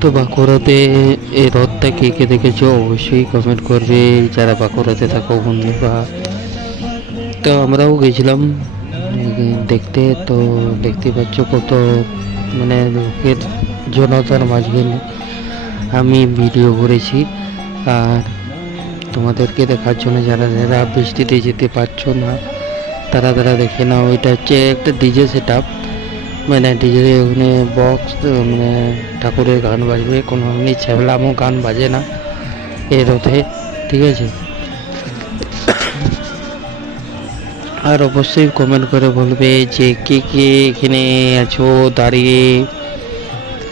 তো বাঁকুড়াতে এই রথটা কে কে দেখেছো অবশ্যই কমেন্ট করবে, যারা বাঁকুড়াতে থাকো বন্ধুরা। তো আমরাও গেছিলাম দেখতে। তো দেখতে পাচ্ছ কত মানে লোকের জনতার মাঝখানে আমি ভিডিও করেছি। আর তোমাদেরকে দেখার জন্য যারা যারা বৃষ্টিতে যেতে পারছো না তারা তারা দেখে নাও। এটা হচ্ছে একটা ডিজে সেট আপ, মানে ডিজে ওখানে বক্স, মানে ঠাকুরের গান বাজবে, কোনো এমনি ছ্যাবলামো গান বাজে না এ রথে, ঠিক আছে। আর অবশ্যই কমেন্ট করে বলবে যে কে কে এখানে আছো দাঁড়িয়ে,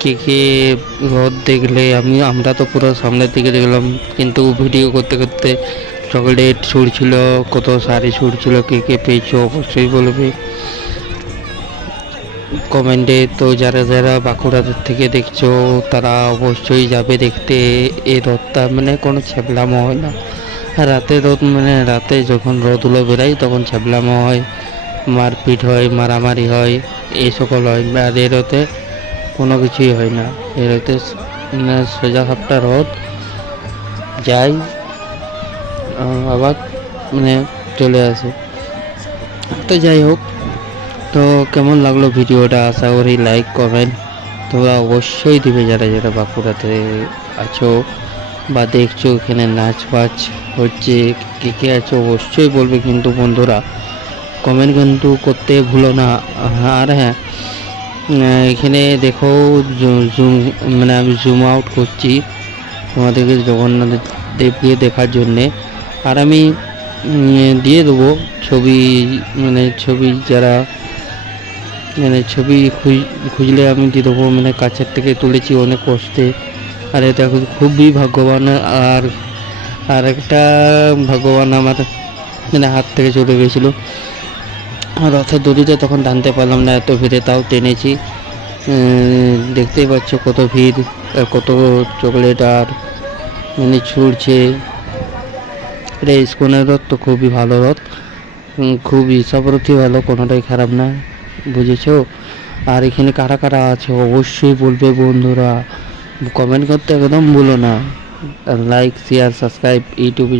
কে কে রথ দেখলে। আমরা তো পুরো সামনের দিকে দেখলাম, কিন্তু ভিডিও করতে করতে চকলেট ছুটছিল, কত শাড়ি ছুটছিল, কে কে পেয়েছো অবশ্যই বলবে কমেন্টে। তো যারা যারা বাঁকুড়াদের থেকে দেখছো তারা অবশ্যই যাবে দেখতে। এই রথটা মানে কোনো ছ্যাবলামো হয় না। রাতে রথ, মানে রাতে যখন রথগুলো বেরায় তখন ছ্যাবলামো হয়, মারপিট হয়, মারামারি হয়, এই সকল হয়। আর এ রথে কোনো কিছুই হয় না। এ রথে মানে সোজা সাপটা রথ যায়, আবার মানে চলে আসে। তো যাই হোক, তো কেমন লাগলো ভিডিওটা, আশা করি লাইক কমেন্ট তোমরা অবশ্যই দিবে যারা যারা বাঁকুড়াতে আছো বা দেখছো এখানে নাচ বাজ হচ্ছে, কে কে আছো অবশ্যই বলবে কিন্তু বন্ধুরা, কমেন্ট কিন্তু করতে ভুলো না। আর হ্যাঁ, এখানে দেখো জুম, মানে আমি জুম আউট করছি তোমাদেরকে জগন্নাথ দেবকে দেখার জন্যে। আর আমি দিয়ে দেবো ছবি, মানে ছবি যারা, মানে ছবি খুঁজলে আমি দিয়ে দেবো, মানে কাছের থেকে তুলেছি অনেক কষ্টে। আর এটা খুবই ভাগ্যবান। আর আর একটা ভগবান আমার মানে হাত থেকে চলে গেছিলো রথের দড়িতে, তখন টানতে পারলাম না এত ভিড়ে, তাও টেনেছি। দেখতেই পাচ্ছ কত ভিড়, কত চকলেট আর মানে ছুটছে। এটা ইস্কনের রথ, তো খুবই ভালো রথ, খুবই সব রথই ভালো, কোনোটাই খারাপ না, বুঝেছো। আর এখানে কারা কারা আছে অবশ্যই বলবে বন্ধুরা, কমেন্ট করতে একদম ভুলো না। লাইক শেয়ার সাবস্ক্রাইব ইউটিউবে